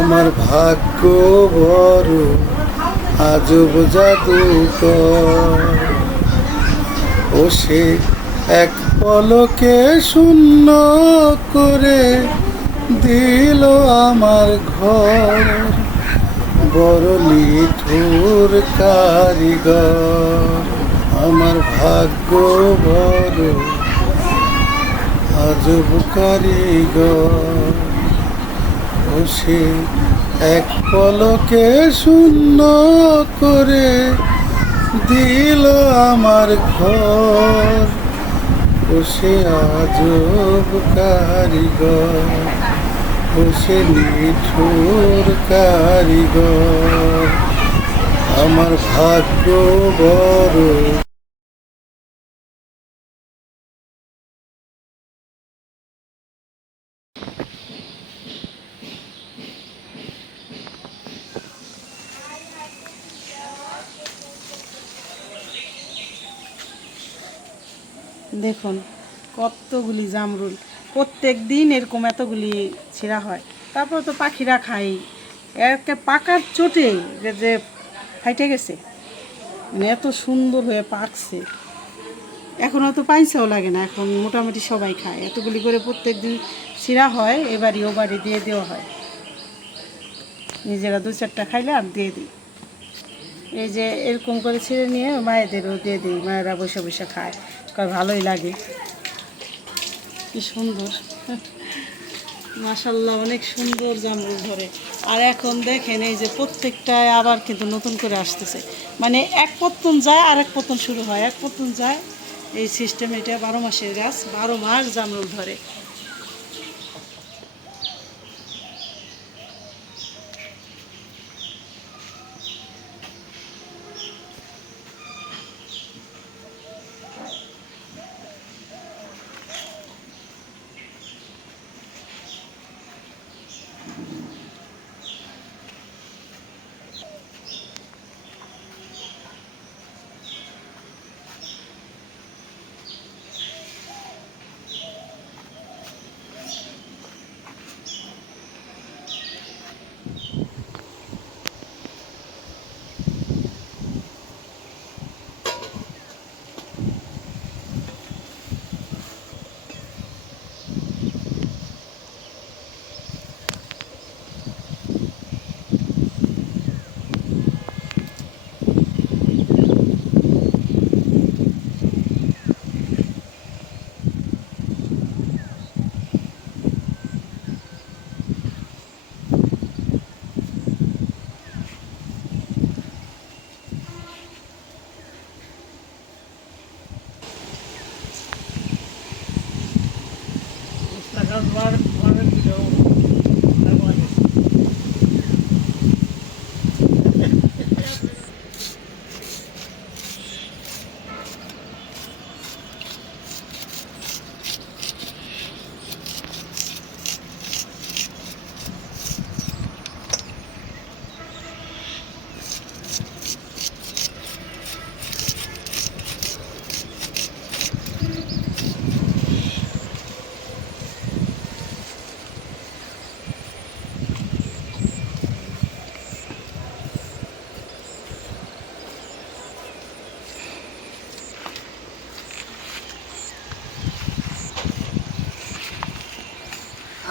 আমার ভাগ্য বড় আজব জাদুকর, ও সে এক পলকে শূন্য করে দিল আমার ঘর। বড় নিঠুর কারিগর, আমার ভাগ্য বড় আজব কারিগর, ও সে এক পলকে শূন্য করে দিল আমার ঘর। ও সে আজব কারিগর, ও সে নিঠুর কারিগর, আমার ভাগ্য বড়। দেখুন কতগুলি জামরুল, প্রত্যেক দিন এরকম এতগুলি ছিঁড়া হয়। তারপর তো পাখিরা খায়, একে পাকার চোটে যে ফাইটে গেছে, মানে এত সুন্দর হয়ে পাকছে। এখন অত পাইসাও লাগে না, এখন মোটামুটি সবাই খায়। এতগুলি করে প্রত্যেক দিন ছিঁড়া হয়, এবারই ও বাড়ি দিয়ে দেওয়া হয়। নিজেরা দু চারটা খাইলে আর দিয়ে দিই। এই যে এরকম করে ছিঁড়ে নিয়ে মায়েদেরও দিয়ে দিই, মায়েরা বসে বসে খায়, ভালোই লাগে। কি সুন্দর, মাশাল্লাহ, অনেক সুন্দর জামরুল ধরে। আর এখন দেখেন এই যে প্রত্যেকটায় আবার কিন্তু নতুন করে আসতেছে, মানে এক পত্তন যায় আর এক পত্তন শুরু হয়, এক পত্তন যায়, এই সিস্টেম। এটা 12 মাসের গাছ, 12 মাস জামরুল ধরে।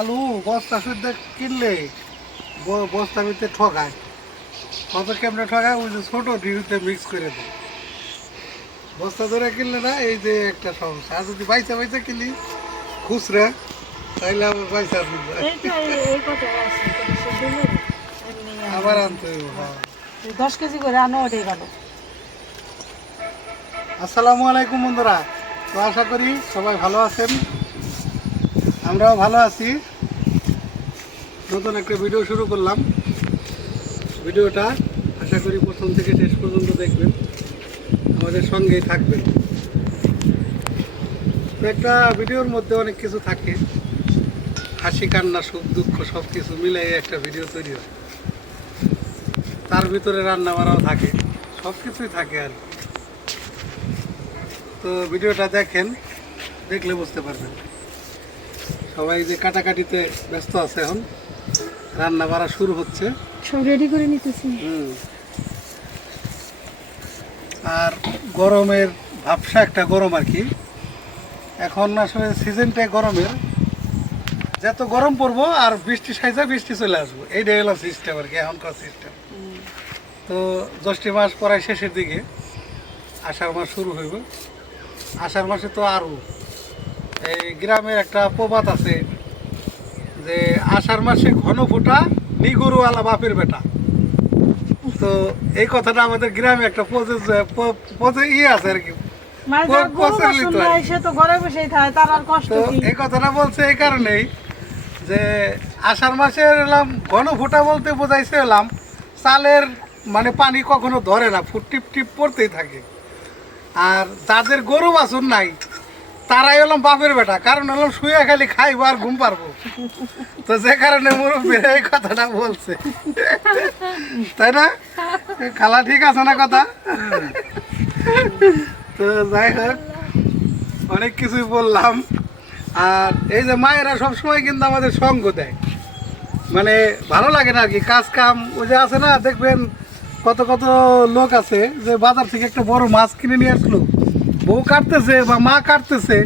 আলু বস্তা শুদ্ধ কিনলে বস্তা ভিতরে ঠকায়, কত কেমনে ঠকায়, ওই যে ছোটো ডিউতে মিক্স করে দেয়। বস্তা ধরে কিনলে না, এই যে একটা সমস্যা। আর যদি বাইসা বাইসা কিনি খুচরা, তাইলে আবার পয়সা আবার আনতে হবে। 10 কেজি করে আনো, ওটাই ভালো। আসসালামু আলাইকুম বন্ধুরা, তো আশা করি সবাই ভালো আছেন, আমরাও ভালো আছি। নতুন একটা ভিডিও শুরু করলাম। ভিডিওটা আশা করি প্রথম থেকে শেষ পর্যন্ত দেখবেন, আমাদের সঙ্গেই থাকবেন। তো একটা ভিডিওর মধ্যে অনেক কিছু থাকে, হাসি কান্না সুখ দুঃখ সব কিছু মিলাই একটা ভিডিও তৈরি হয়। তার ভিতরে রান্না বান্নাও থাকে, সব কিছুই থাকে আর। তো ভিডিওটা দেখেন, দেখলে বুঝতে পারবেন। সবাই যে কাটাকাটিতে ব্যস্ত আছে এখন, রান্না বাড়া শুরু হচ্ছে। সব রেডি করে নিতেছি। আর গরমের ভাবসা একটা গরম আর কি। এখন আসলে সিজনটাই গরমের, যত গরম পড়বো আর বৃষ্টি সাইজা বৃষ্টি চলে আসবো, এইটাই হলো সিস্টেম আর কি এখনকার সিস্টেম। তো জ্যৈষ্ঠ মাস পড়ায় শেষের দিকে, আষাঢ় মাস শুরু হইব। আষাঢ় মাসে তো আরও এই গ্রামের একটা প্রবাদ আছে যে আষাঢ় মাসে ঘন ফোঁটা নিগরুওয়ালা বাপের বেটা। তো এই কথাটা আমাদের গ্রামে একটা ইয়ে আছে আর কি, মানে যার গরু প্রচলিত বাছুর আর নাই কি। সে তো ঘরে বসেই থাকে, তার আর কষ্ট তো কি? এই কথাটা বলছে এই কারণেই যে আষাঢ় মাসে এলাম ঘন ফোঁটা বলতে বোঝাইছে এলাম চালের মানে পানি কখনো ধরে না, ফুট টিপ টিপ পড়তেই থাকে। আর যাদের গরু বাছুর নাই তারাই হলাম বাপের বেটা, কারণ হলাম শুয়ে খালি খাইবো আর ঘুম পারবো। তো যে কারণে মুরব্বীরা এই কথাটা বলছে, তাই না খালা? ঠিক আছে না কথা? তো যাই হোক, অনেক কিছুই বললাম। আর এই যে মায়েরা সবসময় কিন্তু আমাদের সঙ্গ দেয়, মানে ভালো লাগে না আর কি। কাজ কাম ওই যে আছে না, দেখবেন কত কত লোক আছে যে বাজার থেকে একটা বড় মাছ কিনে নিয়ে আসলো, বউ কাটতেছে বা মা কাটতেছে,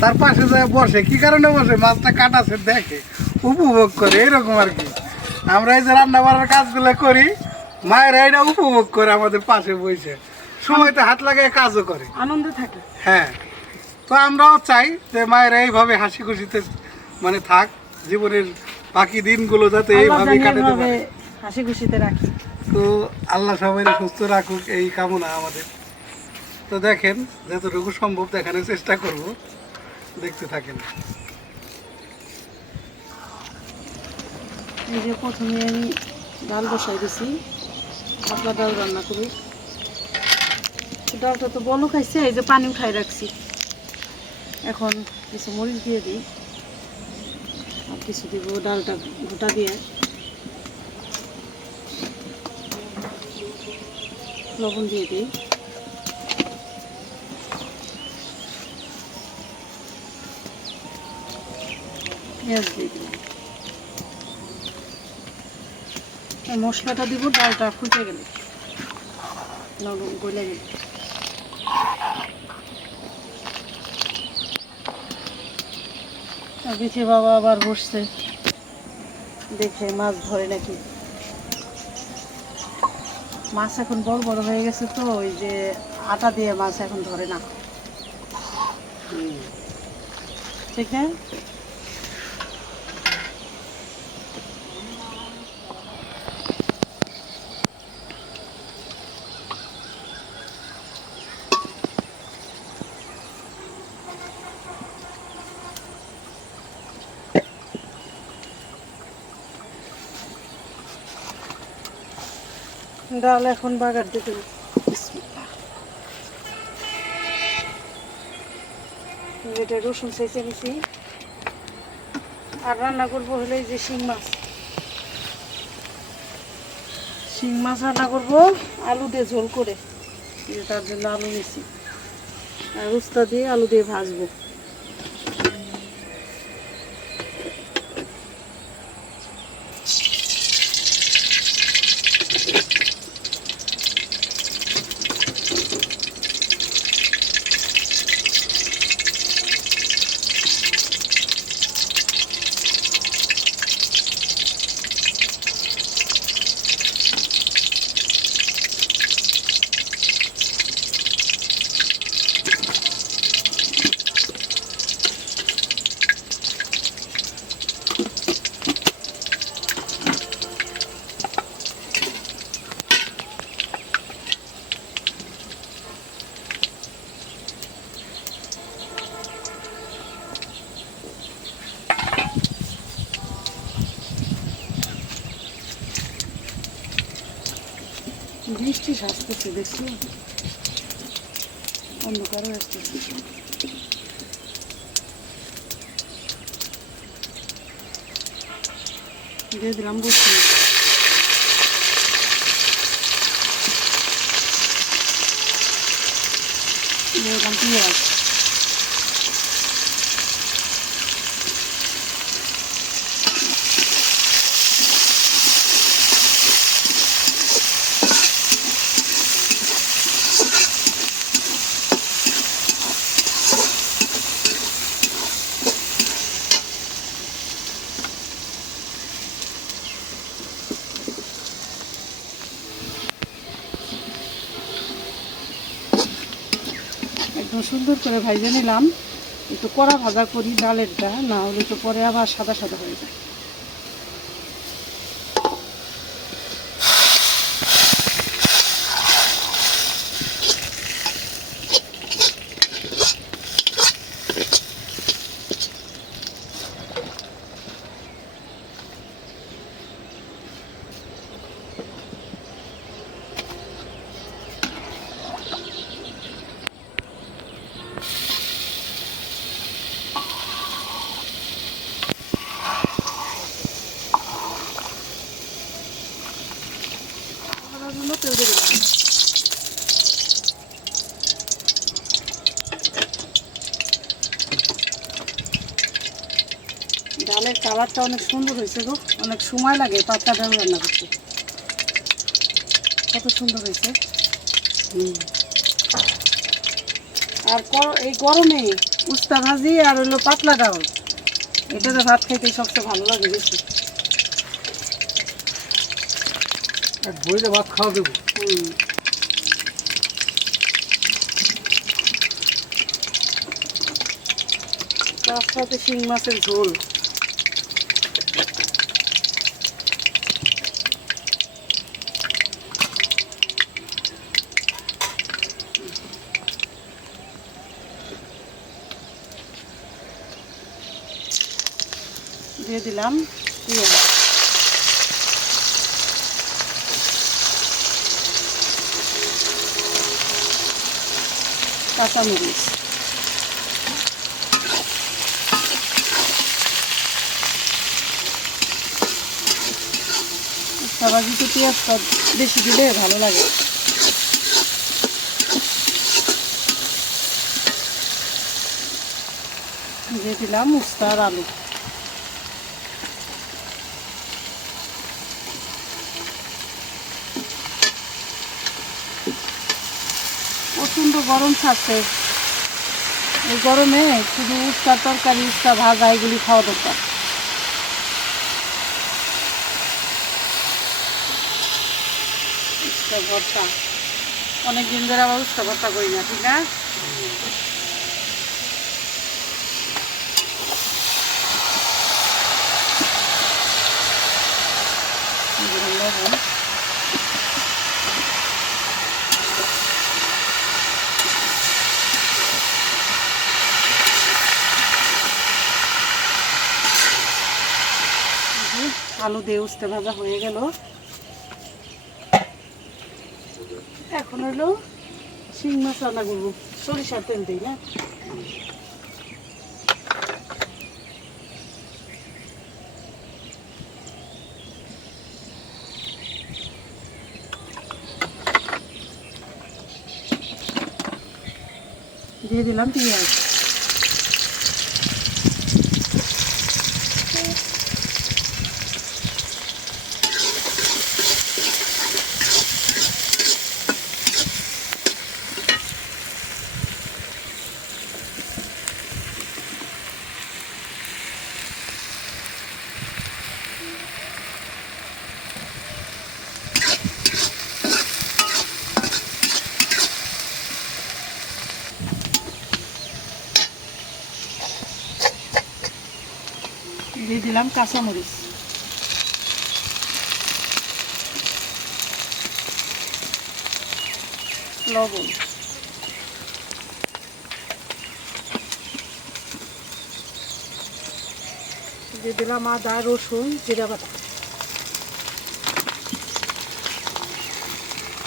তার পাশে যায় বসে। কি কারণে বসে? মাছটা কাটাছে দেখে, উপভোগ করে, এরকম আর কি। আমরা এই যে রান্না বান্নার কাজগুলো করি, মায়েরা এটা উপভোগ করে আমাদের পাশে বসে, সময়তে হাত লাগায় কাজও করে, আনন্দ থাকে। হ্যাঁ। তো আমরাও চাই যে মায়েরা এইভাবে হাসি খুশিতে মানে থাক, জীবনের বাকি দিনগুলো যাতে আল্লাহ এইভাবে জানি কাটাতে এভাবে পারে। হাসি খুশিতে রাখি। তো আল্লাহ সবাই সুস্থ রাখুক, এই কামনা আমাদের। তো দেখেন, যতটুকু সম্ভব দেখানোর চেষ্টা করব, দেখতে থাকেন। এই যে প্রথমে আমি ডাল বসাই দিছি, পাতলা ডাল রান্না করি। ডালটা তো বলো খাইছে, এই যে পানি উঠাই রাখছি। এখন কিছু মরিচ দিয়ে দিই, আর কিছু দিব ডালটা গোটা দিয়ে, লবণ দিয়ে দিই। পেঁয়াজ দিয়ে দিই, মশলাটা দিব ডালটা ফুটে গেলে, লবণ গলে গেলে। বিথি বাবা আবার বসছে, দেখে মাছ ধরে নাকি। মাছ এখন বড় বড় হয়ে গেছে, তো ওই যে আটা দিয়ে মাছ এখন ধরে না, ঠিক না? ডাল এখন বাগার দিতে হবে। বিসমিল্লাহ। এটা রসুন চেঁচে নিছি। আর রান্না করবো হলে এই যে শিং মাছ, শিং মাছ রান্না করবো আলু দিয়ে ঝোল করে। তার জন্য আলু নিছি, আর উস্তা দিয়ে আলু দিয়ে ভাজবো। বৃষ্টি আসতেছে, দেখছি অন্ধকারও আসতেছে। দিয়ে দিলাম বসে, দিলাম পেঁয়াজ, এখন সুন্দর করে ভাইজে নিলাম। একটু কড়া ভাজা করি ডালেরটা, না হলে তো পরে আবার সাদা সাদা হয়ে যায়। তেল দিয়ে দিলাম। ডালের কালারটা অনেক সুন্দর হয়েছে গো, অনেক সময় লাগে পাতলা ডাল রান্না করতে। কত সুন্দর হয়েছে। আর এই গরমে উস্তা ভাজি আর হলো পাতলা ডাল, এটাতে ভাত খাইতে সবচেয়ে ভালো লাগে বেশি। এক বইলে ভাত খাওয়া দেবো। তার সাথে শিং মাছের ঝোল। দিয়ে দিলাম পেঁয়াজ, কাঁচামরিচ, উস্তা ভাজিতে পেঁয়াজটা বেশি দিলে ভালো লাগে। দিয়ে দিলাম উস্তা আর আলু। প্রচণ্ড গরম থাকছে, এই গরমে শুধু উস্তার তরকারি, উস্তা ভাজা এগুলি খাওয়া দরকার। উস্তা ভর্তা অনেকদিন ধরে আবার উস্তা ভর্তা করি না, ঠিক না? লবণ, আলু দিয়ে উস্তা ভাজা হয়ে গেল। এখন হলো শিং মাছ রান্না করবো, সরিষার তেল দিই না। দিয়ে দিলাম পেঁয়াজ, দিয়ে দিলাম কাঁচামরিচ, লবণ, দিয়ে দিলাম আদা রসুন জিরা বাটা।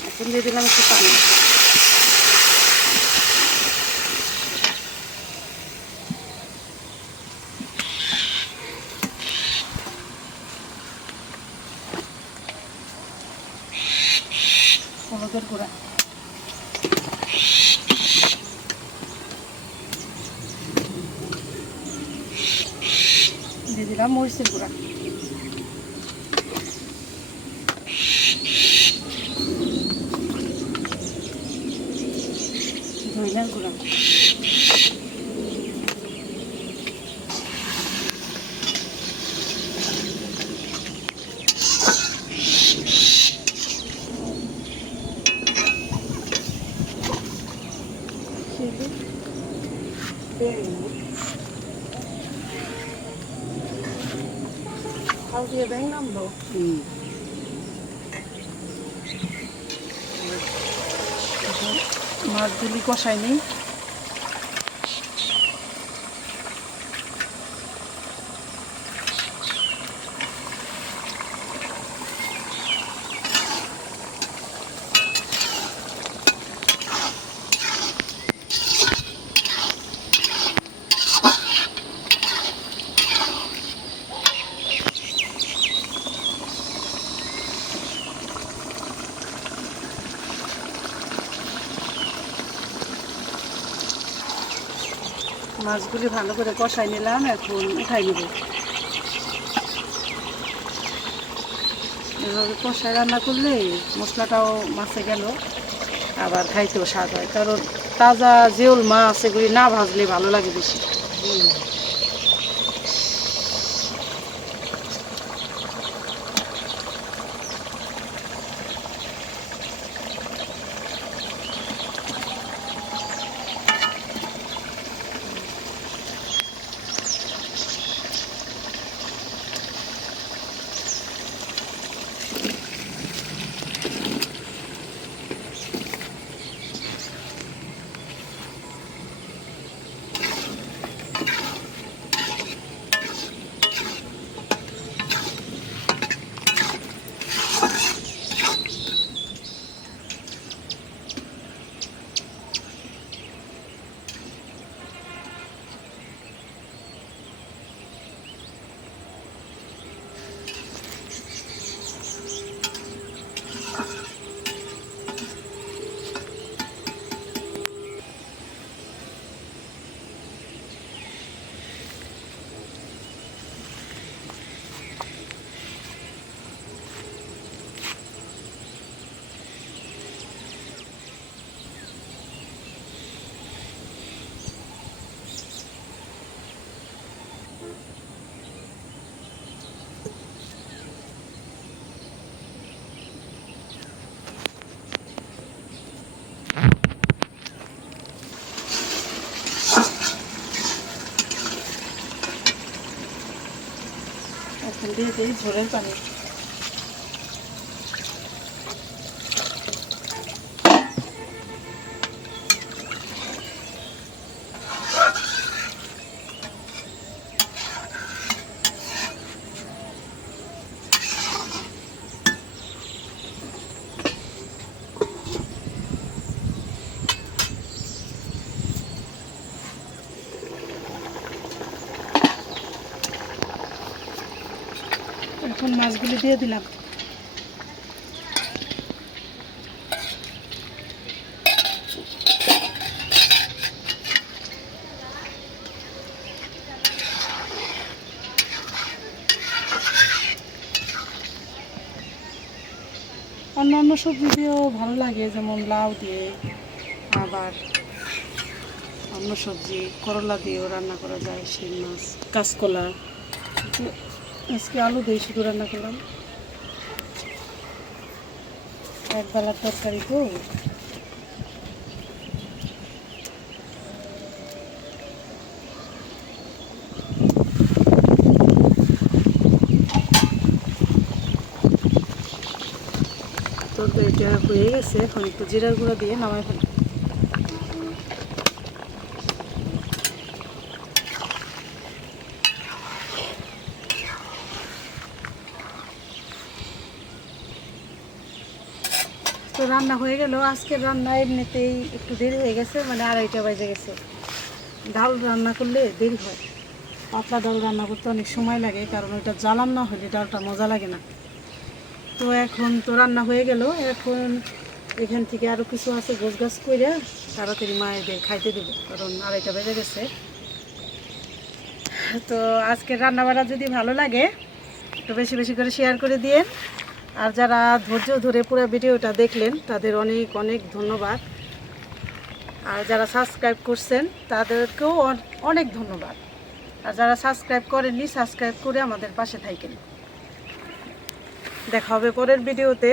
এখন দিয়ে দিলাম একটু পানি। হলুদের গুঁড়া, দিয়ে দিলাম মরিচের গুঁড়া, ধনিয়ার গুঁড়া, খাও দিয়ে ব্যাং নামলো মাছগুলি কষাই নেই। মাছগুলি ভালো করে কষাই নিলাম, এখন উঠাই নিব। এভাবে কষায় রান্না করলে মশলাটাও মাছে গেল, আবার খাইতেও স্বাদ হয়। কারণ তাজা জিওল মাছ এগুলি না ভাজলে ভালো লাগে বেশি। এখন দিয়ে দিই ঝোলের পানি। এখন মাছগুলি দিয়ে দিলাম। অন্যান্য সবজি দিয়েও ভালো লাগে, যেমন লাউ দিয়ে, আবার অন্য সবজি করলা দিয়েও রান্না করা যায়, শিং মাছ, কাঁচকলা। আজকে আলু দিয়ে শুধু রান্না করলাম, একবেলার তরকারি তো। তরকারিটা হয়ে গেছে, এখন একটু জিরার গুঁড়া দিয়ে নামাই ফেলি। তো রান্না হয়ে গেল। আজকের রান্না এমনিতেই একটু দেরি হয়ে গেছে, মানে 2:30 বাজে গেছে। ডাল রান্না করলে দেরি হয়, পাতলা ডাল রান্না করতে অনেক সময় লাগে, কারণ ওইটা জ্বালান না হলে ডালটা মজা লাগে না। তো এখন তো রান্না হয়ে গেল, এখন এখান থেকে আরও কিছু আছে গোছগাছ করে তাড়াতাড়ি মায়েদের খাইতে দেবো, কারণ 2:30 বেজে গেছে। তো আজকের রান্নাবাড়া যদি ভালো লাগে একটু বেশি বেশি করে শেয়ার করে দিয়েন। আর যারা ধৈর্য ধরে পুরো ভিডিওটা দেখলেন তাদের অনেক অনেক ধন্যবাদ। আর যারা সাবস্ক্রাইব করছেন তাদেরকেও অনেক ধন্যবাদ। আর যারা সাবস্ক্রাইব করেননি, সাবস্ক্রাইব করে আমাদের পাশে থাকেন। দেখা হবে পরের ভিডিওতে।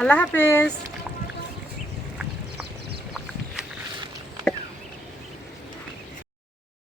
আল্লাহ হাফেজ।